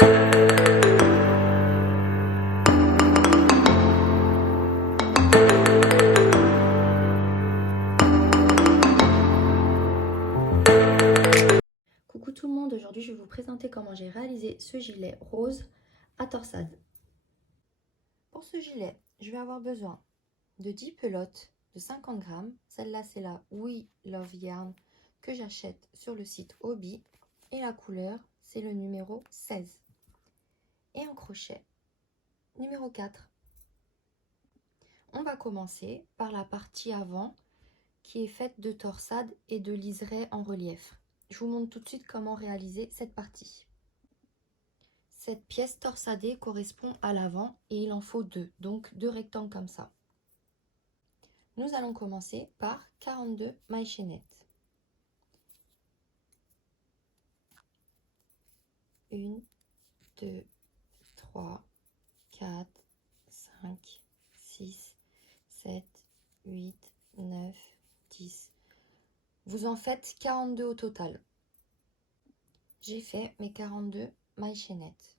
Coucou tout le monde, aujourd'hui je vais vous présenter comment j'ai réalisé ce gilet rose à torsade. Pour ce gilet, je vais avoir besoin de 10 pelotes de 50 grammes. Celle-là c'est la We Love Yarn que j'achète sur le site Hobby. Et la couleur c'est le numéro 16. Et un crochet numéro 4. On va commencer par la partie avant qui est faite de torsade et de liseré en relief. Je vous montre tout de suite comment réaliser cette partie. Cette pièce torsadée correspond à l'avant et il en faut deux, donc deux rectangles comme ça. Nous allons commencer par 42 mailles chaînettes. 1, 2, 3, 4, 5, 6, 7, 8, 9, 10. Vous en faites 42 au total. J'ai fait mes 42 mailles chaînettes.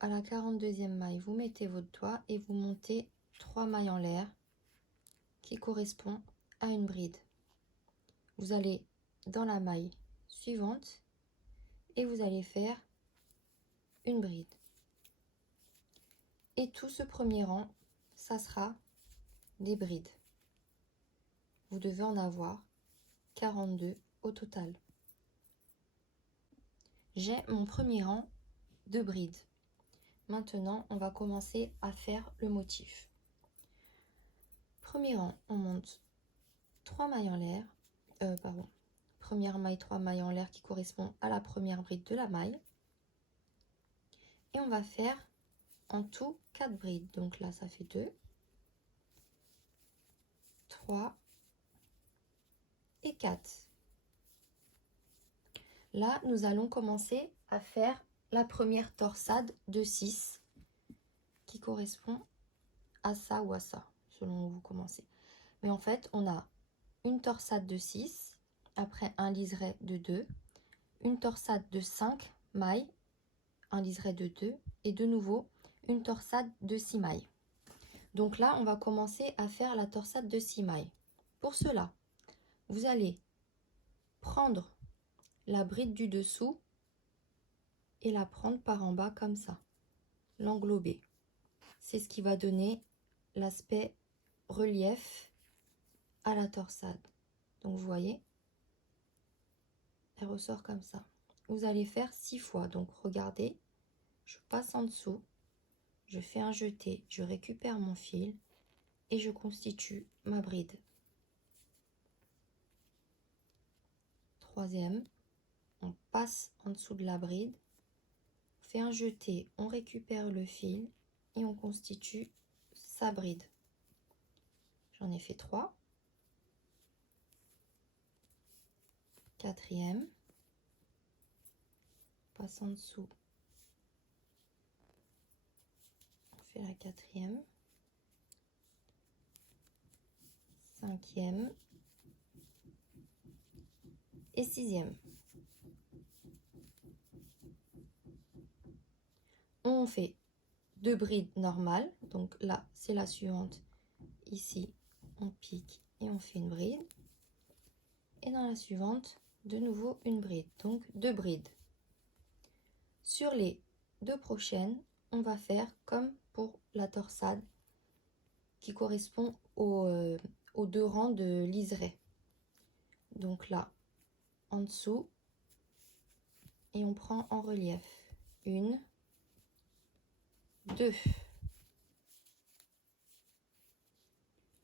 À la 42e maille, vous mettez votre doigt et vous montez 3 mailles en l'air qui correspond à une bride. Vous allez dans la maille suivante et vous allez faire une bride. Et tout ce premier rang, ça sera des brides. Vous devez en avoir 42 au total. J'ai mon premier rang de brides. Maintenant, on va commencer à faire le motif. Premier rang, on monte 3 mailles en l'air. Première maille, 3 mailles en l'air qui correspond à la première bride de la maille. Et on va faire en tout 4 brides. Donc là, ça fait 2, 3 et 4. Là, nous allons commencer à faire la première torsade de 6 qui correspond à ça ou à ça, selon où vous commencez. Mais en fait, on a une torsade de 6, après un liseré de 2, une torsade de 5 mailles, un liseré de 2 et de nouveau une torsade de 6 mailles. Donc là, on va commencer à faire la torsade de 6 mailles. Pour cela, vous allez prendre la bride du dessous et la prendre par en bas comme ça, l'englober. C'est ce qui va donner l'aspect relief à la torsade. Donc vous voyez, elle ressort comme ça. Vous allez faire 6 fois. Donc regardez, je passe en dessous, je fais un jeté, je récupère mon fil et je constitue ma bride. Troisième, on passe en dessous de la bride, on fait un jeté, on récupère le fil et on constitue sa bride. J'en ai fait 3. Quatrième, on passe en dessous, on fait la quatrième. Cinquième et sixième. On fait 2 brides normales, donc là c'est la suivante, ici on pique et on fait une bride, et dans la suivante de nouveau une bride, donc 2 brides. Sur les 2 prochaines, on va faire comme pour la torsade qui correspond aux 2 rangs de liseré. Donc là, en dessous, et on prend en relief 1, 2.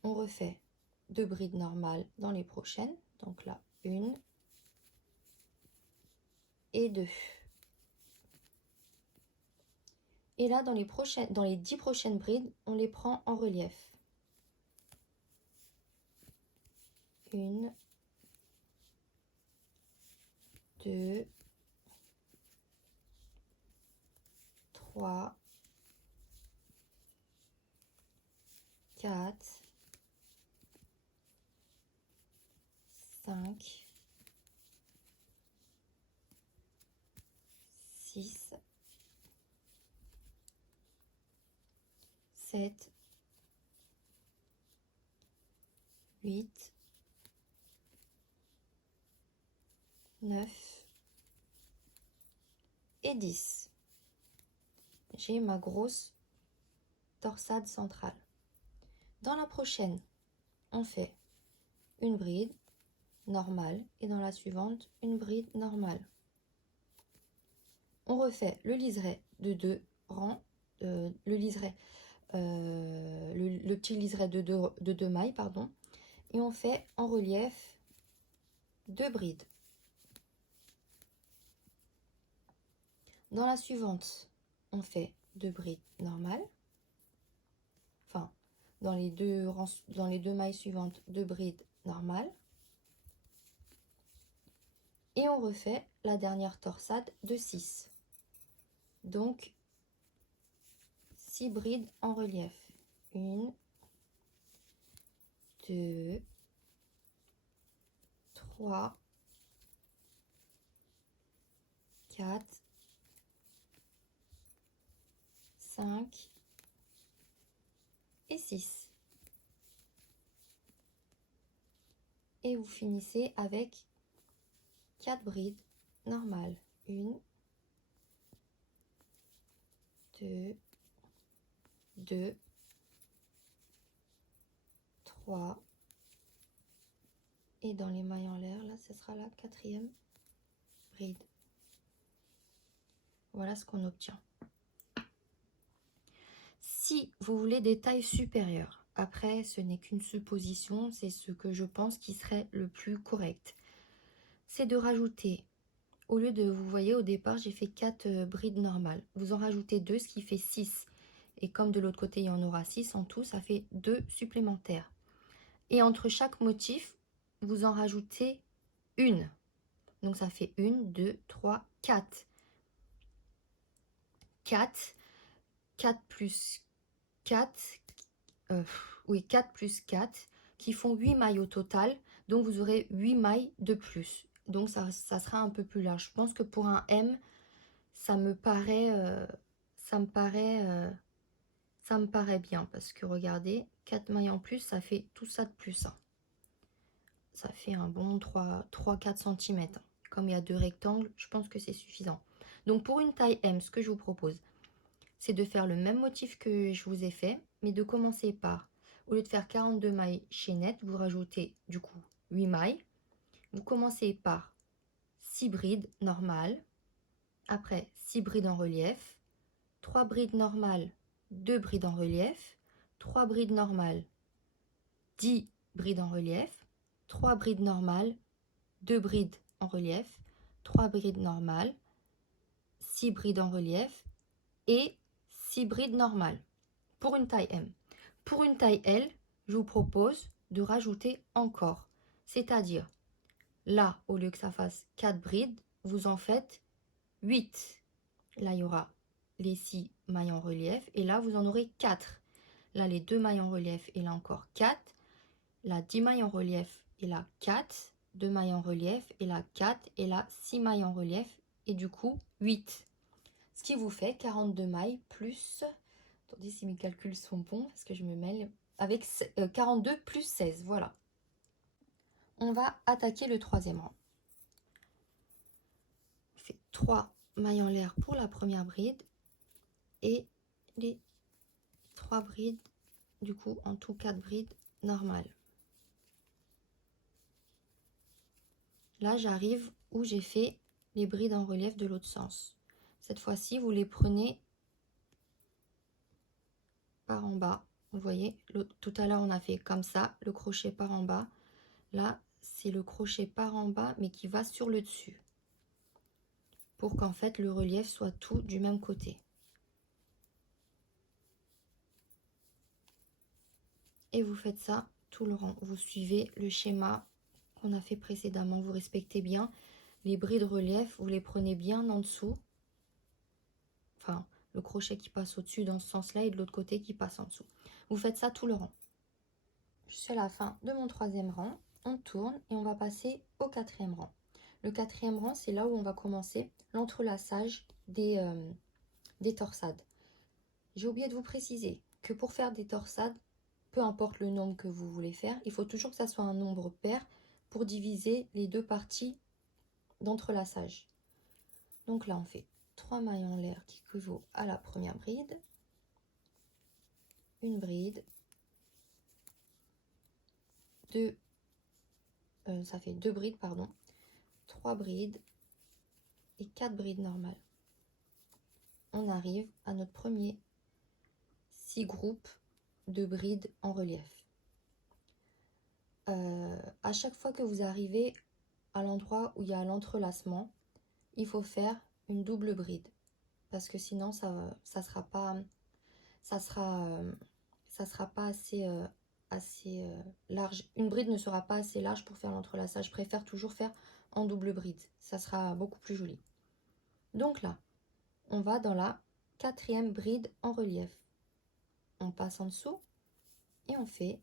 On refait 2 brides normales dans les prochaines. Donc là, 1 et 2. Et là, dans les 10 prochaines brides, on les prend en relief. 1, 2, 3, 4, 5, 6, 7, 8, 9 et 10. J'ai ma grosse torsade centrale. Dans la prochaine, on fait une bride normale et dans la suivante, une bride normale. On refait le liseré de 2 rangs, le petit liseré de 2 mailles, pardon, et on fait en relief 2 brides. Dans la suivante, on fait 2 brides normales. Enfin, dans les deux mailles suivantes, 2 brides normales. Et on refait la dernière torsade de 6. Donc, 6 brides en relief. 1, 2, 3, 4, 5 et 6. Et vous finissez avec 4 brides normales. 1, 2, 2, 3. Et dans les mailles en l'air, là, ce sera la 4e bride. Voilà ce qu'on obtient. Si vous voulez des tailles supérieures, après ce n'est qu'une supposition, c'est ce que je pense qui serait le plus correct. C'est de rajouter, au lieu de, vous voyez au départ j'ai fait 4 brides normales, vous en rajoutez 2, ce qui fait 6. Et comme de l'autre côté il y en aura 6 en tout, ça fait 2 supplémentaires. Et entre chaque motif, vous en rajoutez une. Donc ça fait 1, 2, 3, 4. 4 plus 4, 4 plus 4, qui font 8 mailles au total. Donc vous aurez 8 mailles de plus. Donc ça sera un peu plus large. Je pense que pour un M, ça me paraît bien. Parce que regardez, 4 mailles en plus, ça fait tout ça de plus. Ça fait un bon 3-4 cm. Comme il y a 2 rectangles, je pense que c'est suffisant. Donc pour une taille M, ce que je vous propose, c'est de faire le même motif que je vous ai fait, mais de commencer par, au lieu de faire 42 mailles chaînettes, vous rajoutez du coup 8 mailles. Vous commencez par 6 brides normales, après 6 brides en relief, 3 brides normales, 2 brides en relief, 3 brides normales, 10 brides en relief, 3 brides normales, 2 brides en relief, 3 brides normales, 6 brides en relief et 6 brides normales pour une taille M. Pour une taille L, je vous propose de rajouter encore. C'est-à-dire, là, au lieu que ça fasse 4 brides, vous en faites 8. Là, il y aura les 6 mailles en relief et là, vous en aurez 4. Là, les 2 mailles en relief et là encore 4. Là, 10 mailles en relief et là 4. 2 mailles en relief et là 4. Et là, 6 mailles en relief et du coup 8. Ce qui vous fait 42 mailles plus... Attendez si mes calculs sont bons, parce que je me mêle. Avec 42 plus 16, voilà. On va attaquer le 3e rang. On fait 3 mailles en l'air pour la première bride. Et les 3 brides, du coup, en tout 4 brides normales. Là, j'arrive où j'ai fait les brides en relief de l'autre sens. Cette fois-ci, vous les prenez par en bas. Vous voyez, tout à l'heure, on a fait comme ça, le crochet par en bas. Là, c'est le crochet par en bas, mais qui va sur le dessus. Pour qu'en fait, le relief soit tout du même côté. Et vous faites ça tout le rang. Vous suivez le schéma qu'on a fait précédemment. Vous respectez bien les brides relief. Vous les prenez bien en dessous. Enfin, le crochet qui passe au-dessus dans ce sens-là et de l'autre côté qui passe en dessous. Vous faites ça tout le rang. Je suis à la fin de mon 3e rang. On tourne et on va passer au 4e rang. Le quatrième rang, c'est là où on va commencer l'entrelaçage des torsades. J'ai oublié de vous préciser que pour faire des torsades, peu importe le nombre que vous voulez faire, il faut toujours que ça soit un nombre pair pour diviser les deux parties d'entrelaçage. Donc là, on fait 3 mailles en l'air qui équivaut à la première bride, une bride, ça fait 2 brides, pardon, 3 brides et 4 brides normales. On arrive à notre premier 6 groupes de brides en relief. À chaque fois que vous arrivez à l'endroit où il y a l'entrelacement, il faut faire une double bride parce que sinon ça sera pas assez large. Une bride ne sera pas assez large pour faire l'entrelaçage. Je préfère toujours faire en double bride, ça sera beaucoup plus joli. Donc là, on va dans la quatrième bride en relief. On passe en dessous et on fait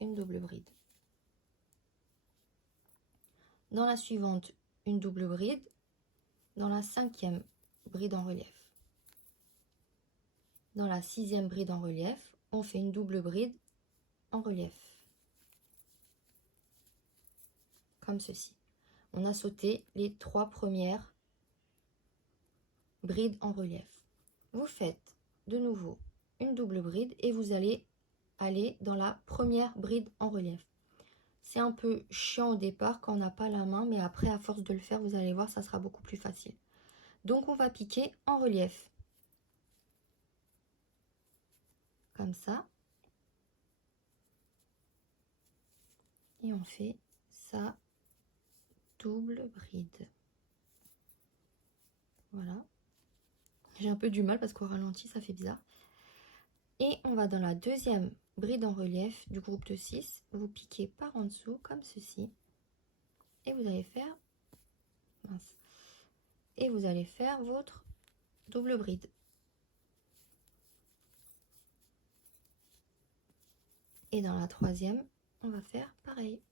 une double bride. Dans la suivante, une double bride. Dans la cinquième, bride en relief. Dans la sixième bride en relief, on fait une double bride en relief. Comme ceci. On a sauté les 3 premières brides en relief. Vous faites de nouveau une double bride et vous allez aller dans la première bride en relief. C'est un peu chiant au départ quand on n'a pas la main, mais après, à force de le faire, vous allez voir, ça sera beaucoup plus facile. Donc, on va piquer en relief. Comme ça. Et on fait sa double bride. Voilà. J'ai un peu du mal parce qu'au ralenti, ça fait bizarre. Et on va dans la deuxième bride en relief du groupe de 6. Vous piquez par en dessous, comme ceci. Et vous allez faire... Mince. Et vous allez faire votre double bride. Et dans la troisième, on va faire pareil.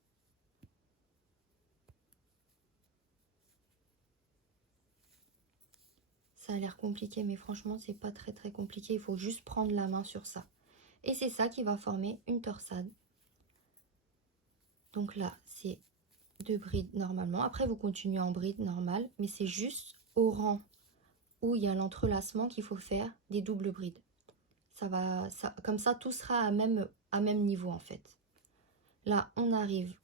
Ça a l'air compliqué, mais franchement, c'est pas très compliqué. Il faut juste prendre la main sur ça. Et c'est ça qui va former une torsade. Donc là, c'est 2 brides normalement. Après, vous continuez en bride normale, mais c'est juste au rang où il y a l'entrelacement qu'il faut faire des doubles brides. Comme ça, tout sera à même niveau en fait. Là, on arrive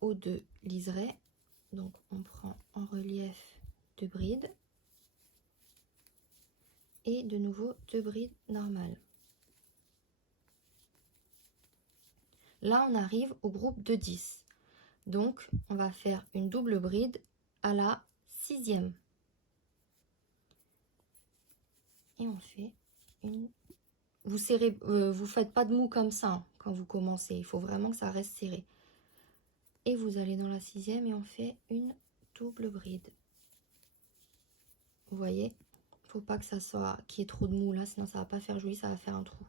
aux 2 liserés. Donc, on prend en relief 2 brides. Et de nouveau 2 brides normales. Là, on arrive au groupe de 10. Donc, on va faire une double bride à la 6e. Et on fait une... Vous serrez, vous faites pas de mou comme ça hein, quand vous commencez. Il faut vraiment que ça reste serré. Et vous allez dans la 6e et on fait une double bride. Vous voyez, faut pas que ça soit qu'il y ait trop de mou là, sinon ça va pas faire joli, ça va faire un trou.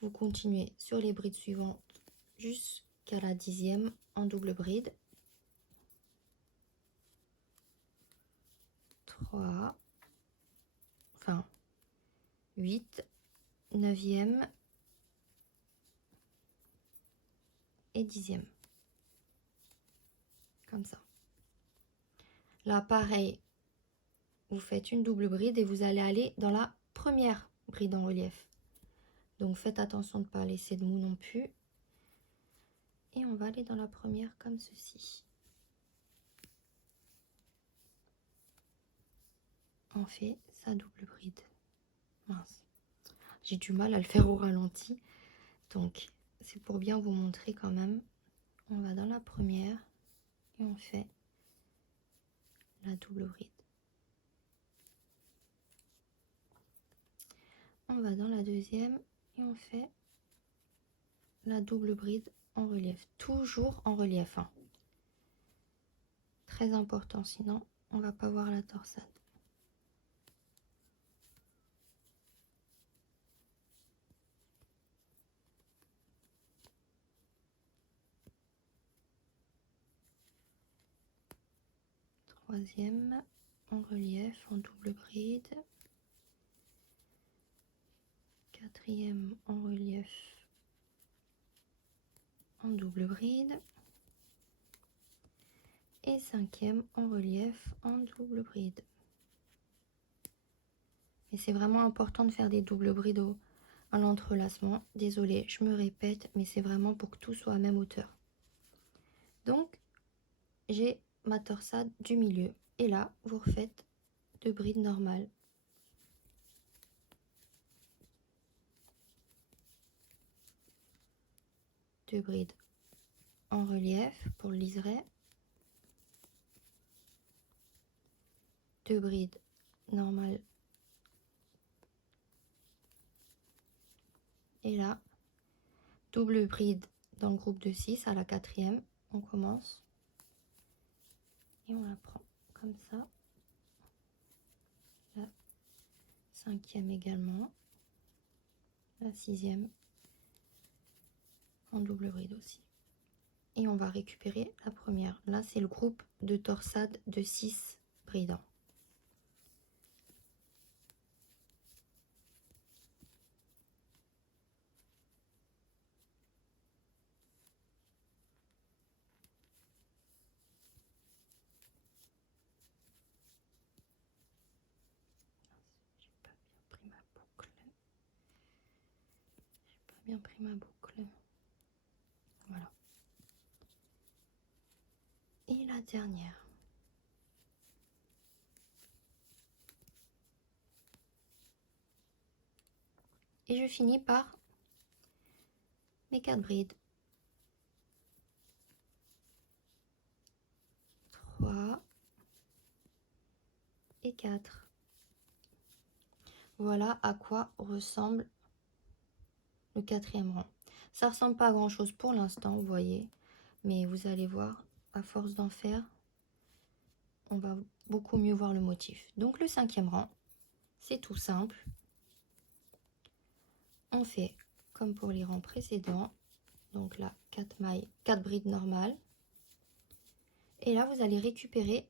Vous continuez sur les brides suivantes jusqu'à la 10e en double bride. 3, enfin 8, 9e et 10e. Comme ça. Là, pareil, vous faites une double bride et vous allez aller dans la première bride en relief. Donc, faites attention de ne pas laisser de mou non plus. Et on va aller dans la première comme ceci. On fait sa double bride. Mince. J'ai du mal à le faire au ralenti. Donc, c'est pour bien vous montrer quand même. On va dans la première et on fait la double bride. On va dans la deuxième et on fait la double bride en relief. Toujours en relief. Hein. Très important, sinon on va pas voir la torsade. troisième en relief en double bride, quatrième en relief en double bride et cinquième en relief en double bride. Et c'est vraiment important de faire des doubles brides à l'entrelacement. Désolée, je me répète, mais c'est vraiment pour que tout soit à même hauteur. Donc, j'ai ma torsade du milieu. Et là, vous refaites 2 brides normales. Deux brides en relief pour le liseré. 2 brides normales. Et là, double bride dans le groupe de 6 à la quatrième. On commence. Et on la prend comme ça. La cinquième également. La sixième en double bride aussi. Et on va récupérer la première. Là, c'est le groupe de torsade de 6 bridants. J'ai pas bien pris ma boucle. Voilà. Et la dernière. Et je finis par mes 4 brides. 3 et 4. Voilà à quoi ressemble le quatrième rang. Ça ressemble pas à grand chose pour l'instant, vous voyez. Mais vous allez voir, à force d'en faire, on va beaucoup mieux voir le motif. Donc le cinquième rang, c'est tout simple. On fait comme pour les rangs précédents. Donc là, 4 mailles, 4 brides normales. Et là, vous allez récupérer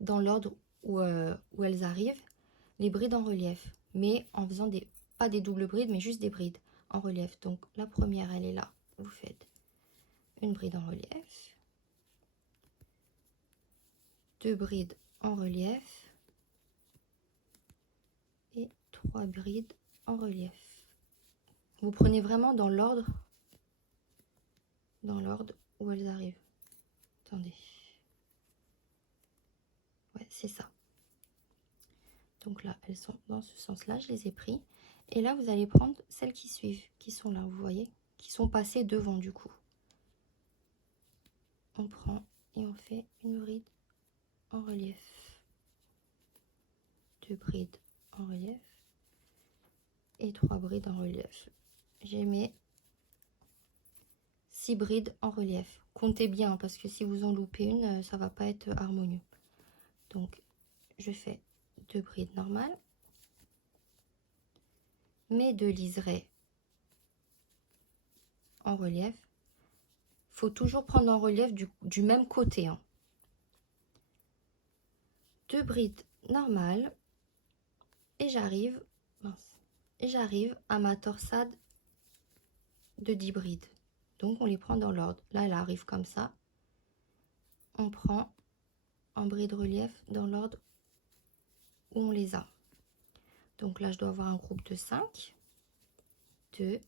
dans l'ordre où elles arrivent, les brides en relief. Mais en faisant pas des doubles brides, mais juste des brides en relief. Donc la première, elle est là. Vous faites une bride en relief. 2 brides en relief. Et 3 brides en relief. Vous prenez vraiment dans l'ordre où elles arrivent. Attendez. Ouais, c'est ça. Donc là, elles sont dans ce sens-là, je les ai pris. Et là, vous allez prendre celles qui suivent, qui sont là, vous voyez, qui sont passées devant du coup. On prend et on fait une bride en relief. 2 brides en relief. Et 3 brides en relief. J'ai mis 6 brides en relief. Comptez bien, parce que si vous en loupez une, ça va pas être harmonieux. Donc, je fais 2 brides normales. Mes 2 liserés en relief. Faut toujours prendre en relief du même côté. 2 brides normales. Et j'arrive à ma torsade de 10 brides. Donc, on les prend dans l'ordre. Là, elle arrive comme ça. On prend en bride relief dans l'ordre où on les a. Donc là, je dois avoir un groupe de 5, 2,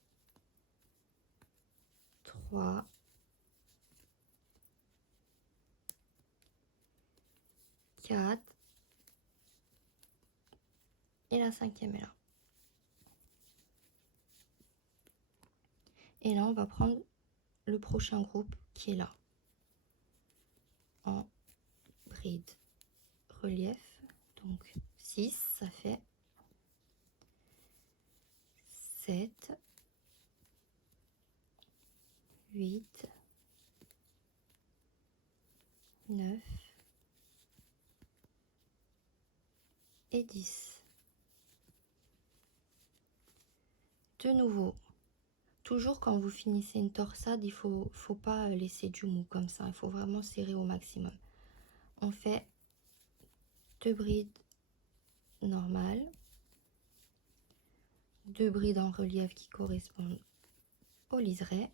3, 4, et la cinquième est là. Et là, on va prendre le prochain groupe qui est là, en bride relief. Donc 6, ça fait 7, 8, 9 et 10. De nouveau, toujours quand vous finissez une torsade, il faut pas laisser du mou comme ça. Il faut vraiment serrer au maximum. On fait 2 brides normales, 2 brides en relief qui correspondent au liseré,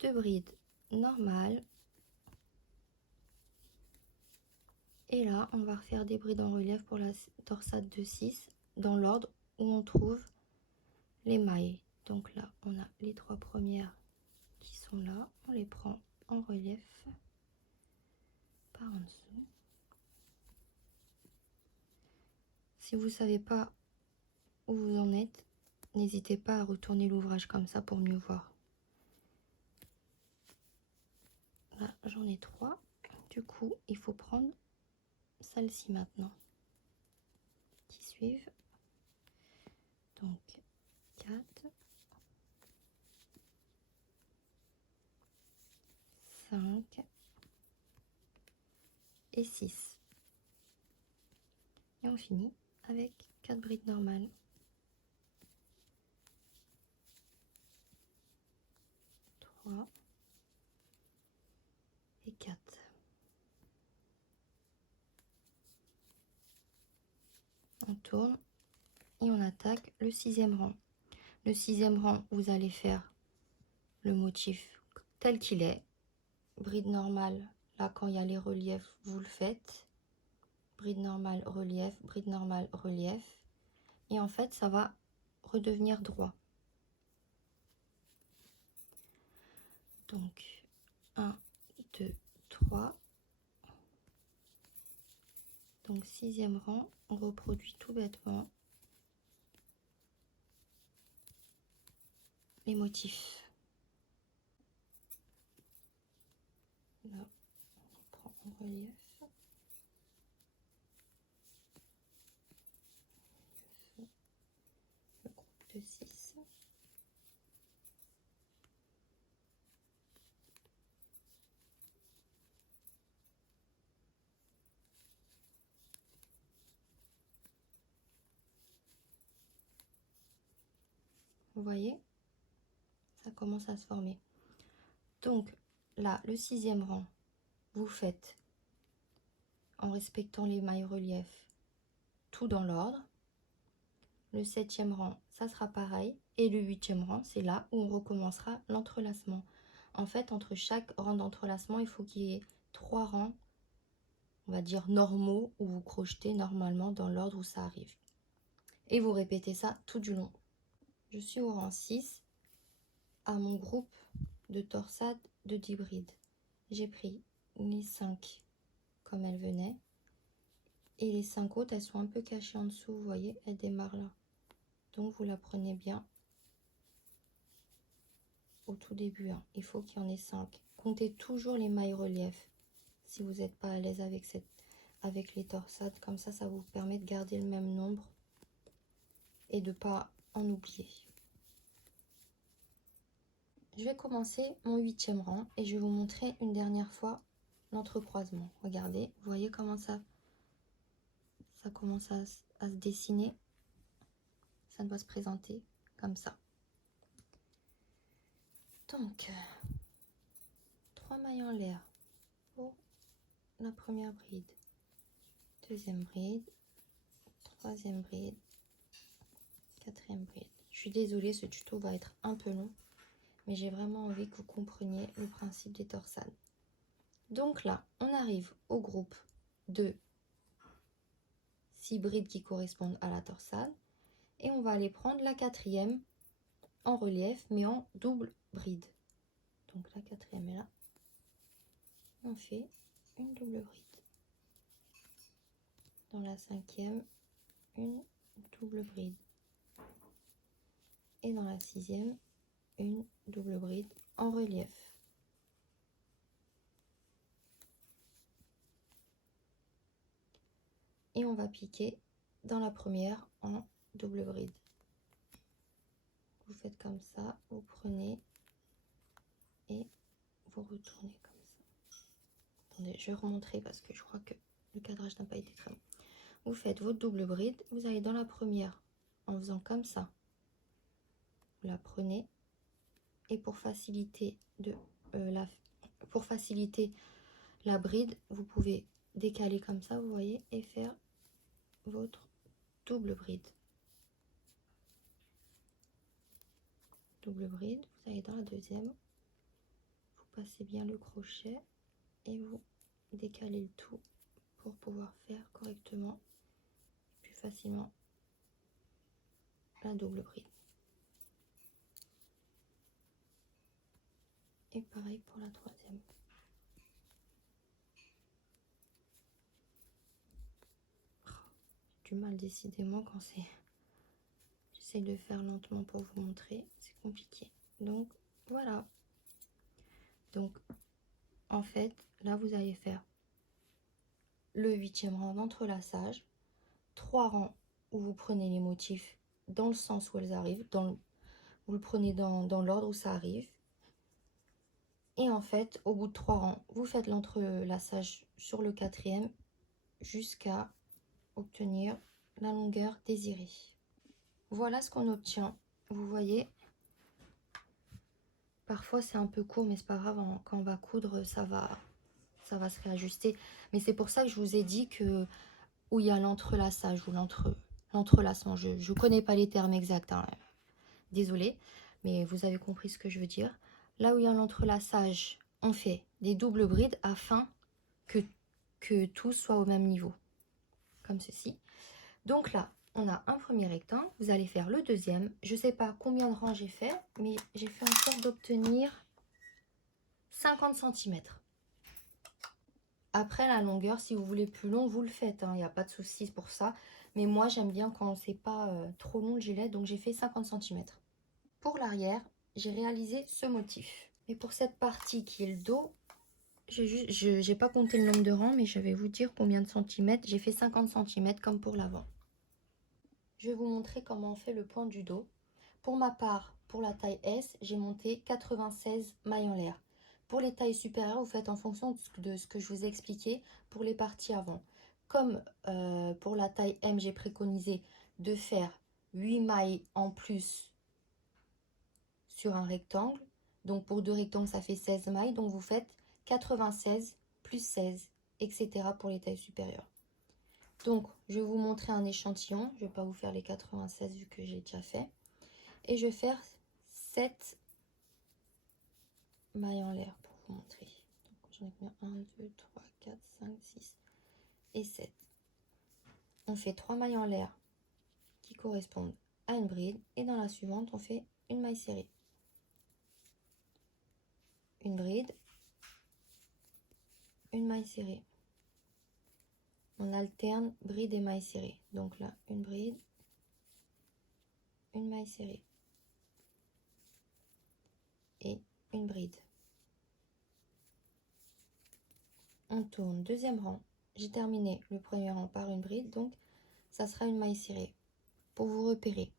2 brides normales, et là on va refaire des brides en relief pour la torsade de 6 dans l'ordre où on trouve les mailles. Donc là on a les 3 premières qui sont là, on les prend en relief par en dessous. Si vous ne savez pas où vous en êtes, n'hésitez pas à retourner l'ouvrage comme ça pour mieux voir. Là j'en ai 3, du coup il faut prendre celle-ci maintenant qui suivent. Donc 4, 5 et 6. Et on finit avec 4 brides normales. 3 et 4. On tourne et on attaque le 6e rang. Le 6e rang, vous allez faire le motif tel qu'il est. Bride normale, là quand il y a les reliefs, vous le faites. Bride normale, relief, bride normale, relief. Et en fait, ça va redevenir droit. Donc, 1, 2, 3. Donc, 6e rang, on reproduit tout bêtement les motifs. Là, on prend en relief. Le groupe de 6. Vous voyez, ça commence à se former. Donc là, le 6e rang, vous faites en respectant les mailles relief tout dans l'ordre. Le 7e rang, ça sera pareil. Et le 8e rang, c'est là où on recommencera l'entrelacement. En fait, entre chaque rang d'entrelacement, il faut qu'il y ait 3 rangs, on va dire normaux, où vous crochetez normalement dans l'ordre où ça arrive. Et vous répétez ça tout du long. Je suis au rang 6 à mon groupe de torsade de 10 brides. J'ai pris les 5 comme elles venaient. Et les 5 autres, elles sont un peu cachées en dessous, vous voyez, elles démarrent là. Donc vous la prenez bien au tout début. Hein. Il faut qu'il y en ait 5. Comptez toujours les mailles relief si vous n'êtes pas à l'aise avec les torsades. Comme ça vous permet de garder le même nombre et de ne pas en oublier. Je vais commencer mon 8e rang et je vais vous montrer une dernière fois l'entrecroisement. Regardez, vous voyez comment ça commence à se dessiner. Ça doit se présenter comme ça. Donc, 3 mailles en l'air pour la première bride, 2e bride, 3e bride, 4e bride. Je suis désolée, ce tuto va être un peu long, mais j'ai vraiment envie que vous compreniez le principe des torsades. Donc là, on arrive au groupe de 6 brides qui correspondent à la torsade et on va aller prendre la 4e en relief, mais en double bride. Donc la 4e est là. On fait une double bride. Dans la 5e, une double bride. Et dans la 6e, une double bride en relief. Et on va piquer dans la première en double bride. Vous faites comme ça, vous prenez et vous retournez comme ça. Attendez, je vais remontrer parce que je crois que le cadrage n'a pas été très bon. Vous faites votre double bride, vous allez dans la première en faisant comme ça. Vous la prenez et pour faciliter la bride, vous pouvez décaler comme ça, vous voyez, et faire votre double bride. Double bride, vous allez dans la deuxième, vous passez bien le crochet et vous décalez le tout pour pouvoir faire correctement et plus facilement la double bride. Et pareil pour la troisième. J'ai du mal décidément quand c'est... J'essaie de faire lentement pour vous montrer, c'est compliqué. Donc voilà. Donc en fait, là vous allez faire le 8e rang d'entrelaçage, 3 rangs où vous prenez les motifs dans le sens où elles arrivent, vous le prenez dans l'ordre où ça arrive. Et en fait, au bout de 3 rangs, vous faites l'entrelaçage sur le 4e jusqu'à obtenir la longueur désirée. Voilà ce qu'on obtient. Vous voyez, parfois c'est un peu court, mais c'est pas grave, quand on va coudre, ça va se réajuster. Mais c'est pour ça que je vous ai dit que où il y a l'entrelaçage ou l'entrelacement, je ne connais pas les termes exacts, hein. Désolée, mais vous avez compris ce que je veux dire. Là où il y a l'entrelaçage, on fait des doubles brides afin que tout soit au même niveau, comme ceci. Donc là, on a un premier rectangle, vous allez faire le deuxième. Je ne sais pas combien de rangs j'ai fait, mais j'ai fait en sorte d'obtenir 50 cm. Après, la longueur, si vous voulez plus long, vous le faites, hein, il n'y a pas de souci pour ça. Mais moi, j'aime bien quand c'est pas trop long le gilet, donc j'ai fait 50 cm. Pour l'arrière, j'ai réalisé ce motif. Et pour cette partie qui est le dos, je n'ai pas compté le nombre de rangs, mais je vais vous dire combien de centimètres. J'ai fait 50 cm comme pour l'avant. Je vais vous montrer comment on fait le point du dos. Pour ma part, pour la taille S, j'ai monté 96 mailles en l'air. Pour les tailles supérieures, vous faites en fonction de ce que je vous ai expliqué pour les parties avant. Comme pour la taille M, j'ai préconisé de faire 8 mailles en plus sur un rectangle. Donc pour 2 rectangles, ça fait 16 mailles. Donc vous faites 96 plus 16, etc. pour les tailles supérieures. Donc je vais vous montrer un échantillon. Je ne vais pas vous faire les 96 vu que j'ai déjà fait. Et je vais faire 7 mailles en l'air pour vous montrer. J'en ai combien? 1, 2, 3, 4, 5, 6 et 7. On fait 3 mailles en l'air qui correspondent à une bride. Et dans la suivante, on fait une maille serrée. Une bride. Une maille serrée. On alterne bride et maille serrée. Donc là, une bride. Une maille serrée. Et une bride. On tourne, deuxième rang. J'ai terminé le premier rang par une bride, donc ça sera une maille serrée. Pour vous repérer,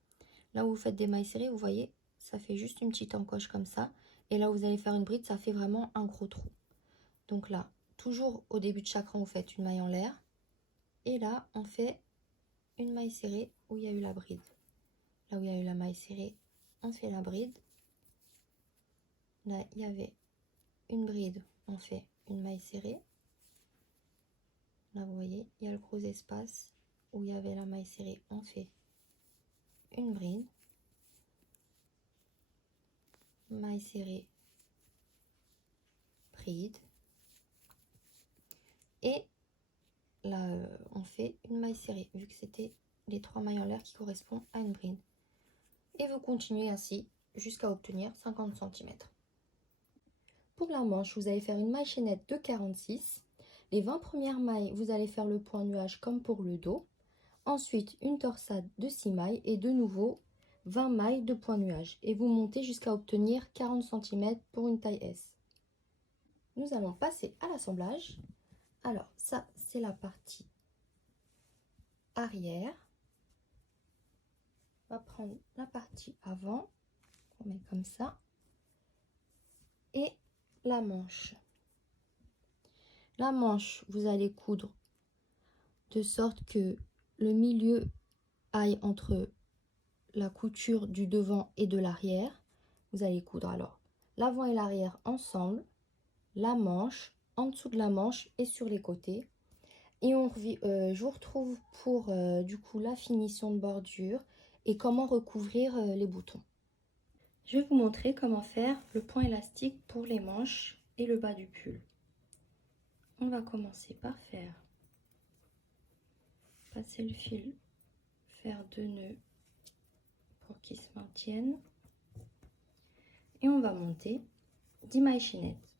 là où vous faites des mailles serrées, vous voyez, ça fait juste une petite encoche comme ça. Et là où vous allez faire une bride, ça fait vraiment un gros trou. Donc là, toujours au début de chaque rang, vous faites une maille en l'air. Et là, on fait une maille serrée où il y a eu la bride. Là où il y a eu la maille serrée, on fait la bride. Là, il y avait une bride, on fait une maille serrée. Là, vous voyez, il y a le gros espace où il y avait la maille serrée. On fait une bride, maille serrée, bride. Et là, on fait une maille serrée, vu que c'était les 3 mailles en l'air qui correspondent à une bride. Et vous continuez ainsi jusqu'à obtenir 50 cm. Pour la manche, vous allez faire une maille chaînette de 46. Les 20 premières mailles, vous allez faire le point nuage comme pour le dos. Ensuite, une torsade de 6 mailles et de nouveau 20 mailles de point nuage. Et vous montez jusqu'à obtenir 40 cm pour une taille S. Nous allons passer à l'assemblage. Alors, ça, c'est la partie arrière. On va prendre la partie avant. On met comme ça. Et la manche. La manche, vous allez coudre de sorte que le milieu aille entre la couture du devant et de l'arrière. Vous allez coudre alors l'avant et l'arrière ensemble, la manche en dessous de la manche et sur les côtés. Et je vous retrouve pour du coup la finition de bordure et comment recouvrir les boutons. Je vais vous montrer comment faire le point élastique pour les manches et le bas du pull. On va commencer par passer le fil, faire 2 nœuds pour qu'ils se maintiennent. Et on va monter 10 mailles chaînettes.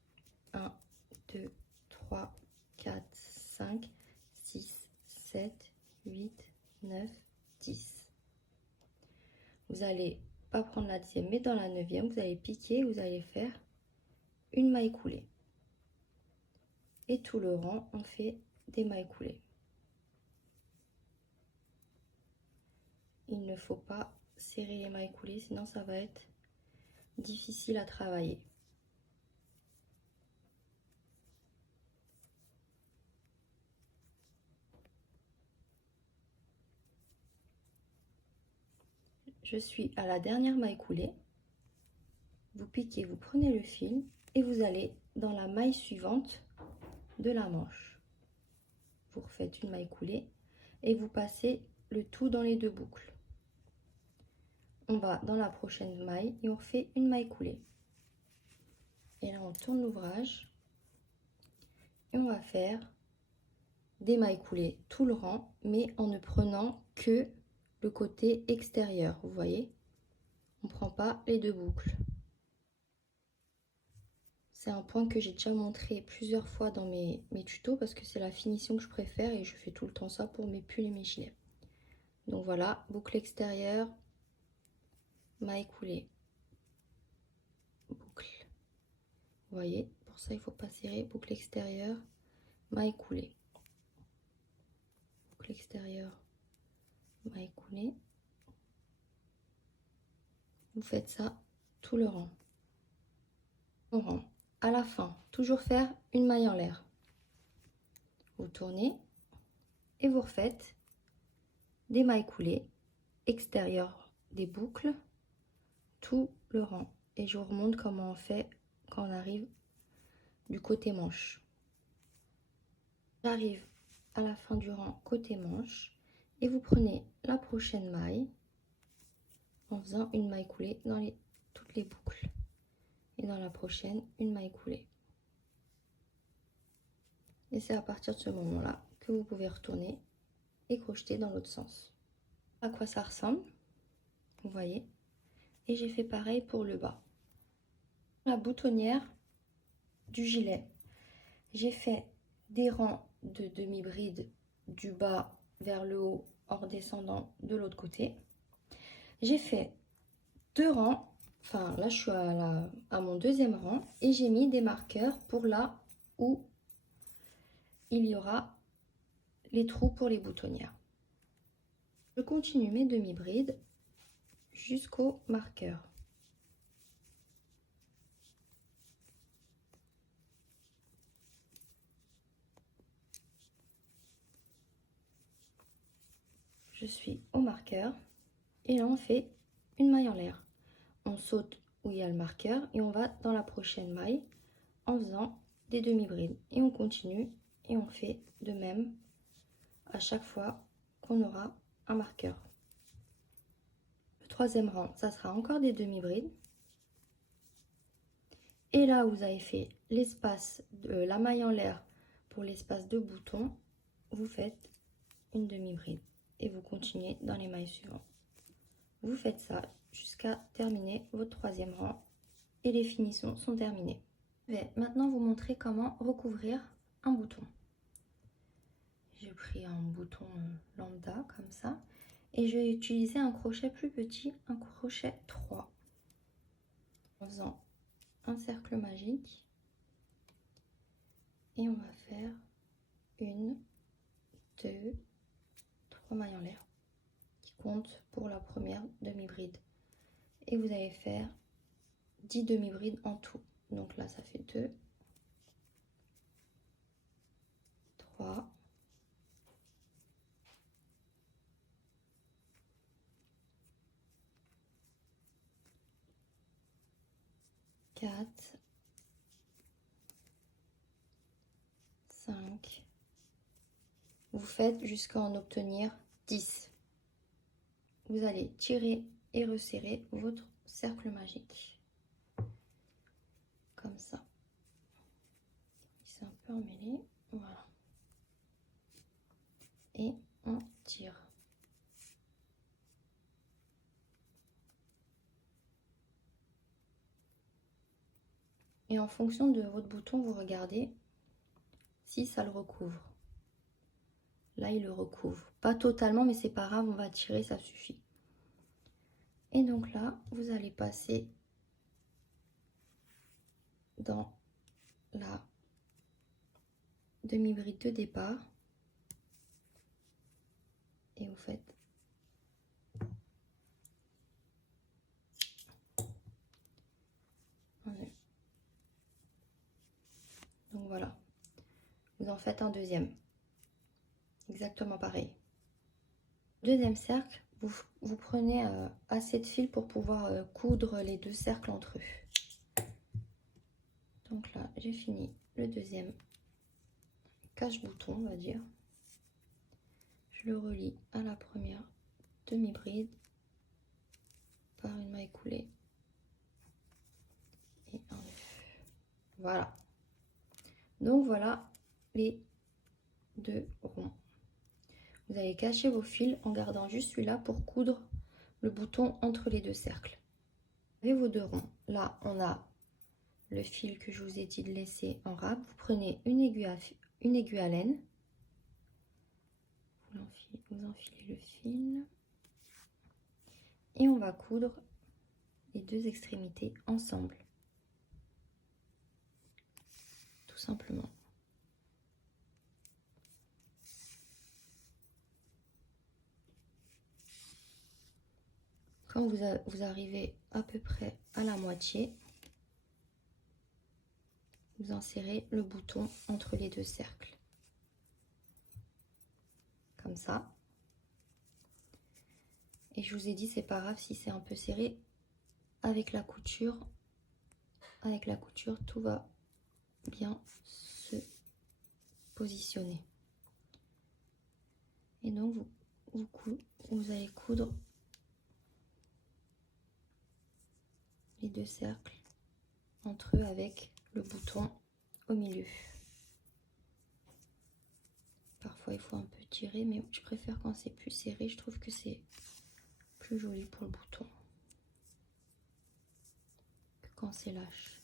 1, 2, 3, 4, 5, 6, 7, 8, 9, 10. Vous allez pas prendre la 10e, mais dans la 9e, vous allez piquer, vous allez faire une maille coulée. Et tout le rang, on fait des mailles coulées. Il ne faut pas serrer les mailles coulées, sinon ça va être difficile à travailler. Je suis à la dernière maille coulée. Vous piquez, vous prenez le fil et vous allez dans la maille suivante de la manche. Vous refaites une maille coulée et vous passez le tout dans les 2 boucles. On va dans la prochaine maille et on refait une maille coulée. Et là on tourne l'ouvrage et on va faire des mailles coulées tout le rang, mais en ne prenant que le côté extérieur. Vous voyez, on ne prend pas les 2 boucles. C'est un point que j'ai déjà montré plusieurs fois dans mes tutos parce que c'est la finition que je préfère et je fais tout le temps ça pour mes pulls et mes gilets. Donc voilà, boucle extérieure, maille coulée, boucle. Vous voyez, pour ça il faut pas serrer, boucle extérieure, maille coulée. Boucle extérieure, maille coulée. Vous faites ça tout le rang. On rang. À la fin, toujours faire une maille en l'air. Vous tournez et vous refaites des mailles coulées extérieures des boucles tout le rang. Et je vous remontre comment on fait quand on arrive du côté manche. J'arrive à la fin du rang côté manche et vous prenez la prochaine maille en faisant une maille coulée dans toutes les boucles. Et dans la prochaine, une maille coulée. Et c'est à partir de ce moment-là que vous pouvez retourner et crocheter dans l'autre sens. À quoi ça ressemble, vous voyez. Et j'ai fait pareil pour le bas. La boutonnière du gilet, j'ai fait des rangs de demi-bride du bas vers le haut en redescendant de l'autre côté. J'ai fait 2 rangs, enfin là je suis à mon 2e rang et j'ai mis des marqueurs pour là où il y aura les trous pour les boutonnières. Je continue mes demi-brides jusqu'au marqueur. Je suis au marqueur et là on fait une maille en l'air. On saute où il y a le marqueur et on va dans la prochaine maille en faisant des demi-brides. Et on continue et on fait de même à chaque fois qu'on aura un marqueur. Le 3e rang, ça sera encore des demi-brides. Et là où vous avez fait l'espace de la maille en l'air pour l'espace de bouton, vous faites une demi-bride et vous continuez dans les mailles suivantes. Vous faites ça jusqu'à terminer votre 3e rang et les finitions sont terminées. Je vais maintenant vous montrer comment recouvrir un bouton. J'ai pris un bouton lambda comme ça et je vais utiliser un crochet plus petit, un crochet 3, en faisant un cercle magique et on va faire 1, 2, 3 mailles en l'air qui comptent pour la première demi-bride et vous allez faire 10 demi-brides en tout. Donc là ça fait 2, 3, 4, vous faites jusqu'à en obtenir 10. Vous allez tirer et resserrer votre cercle magique. Comme ça. C'est un peu emmêlé. Voilà. Et on tire. Et en fonction de votre bouton, vous regardez si ça le recouvre. Là, il le recouvre. Pas totalement, mais c'est pas grave, on va tirer, ça suffit. Et donc là, vous allez passer dans la demi-bride de départ. Et vous faites un nœud. Donc voilà. Vous en faites un deuxième. Exactement pareil. Deuxième cercle, vous prenez assez de fil pour pouvoir coudre les deux cercles entre eux. Donc là, j'ai fini le deuxième cache-bouton, on va dire. Je le relie à la première demi-bride par une maille coulée et un nœud. Voilà. Donc voilà les deux ronds. Vous allez cacher vos fils en gardant juste celui-là pour coudre le bouton entre les deux cercles. Vous avez vos deux ronds. Là, on a le fil que je vous ai dit de laisser en râpe. Vous prenez une aiguille à laine. Vous enfilez le fil. Et on va coudre les deux extrémités ensemble. Tout simplement. Quand vous arrivez à peu près à la moitié, vous insérez le bouton entre les deux cercles. Comme ça. Et je vous ai dit, c'est pas grave si c'est un peu serré. Avec la couture, tout va bien se positionner. Et donc, vous allez coudre les deux cercles entre eux avec le bouton au milieu. Parfois, il faut un peu tirer, mais je préfère quand c'est plus serré. Je trouve que c'est plus joli pour le bouton que quand c'est lâche.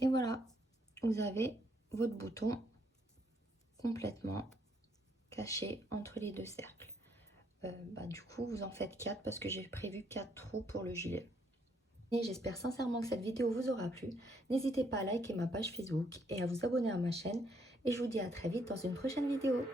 Et voilà, vous avez votre bouton complètement caché entre les deux cercles. Du coup, vous en faites 4 parce que j'ai prévu 4 trous pour le gilet. Et j'espère sincèrement que cette vidéo vous aura plu. N'hésitez pas à liker ma page Facebook et à vous abonner à ma chaîne. Et je vous dis à très vite dans une prochaine vidéo.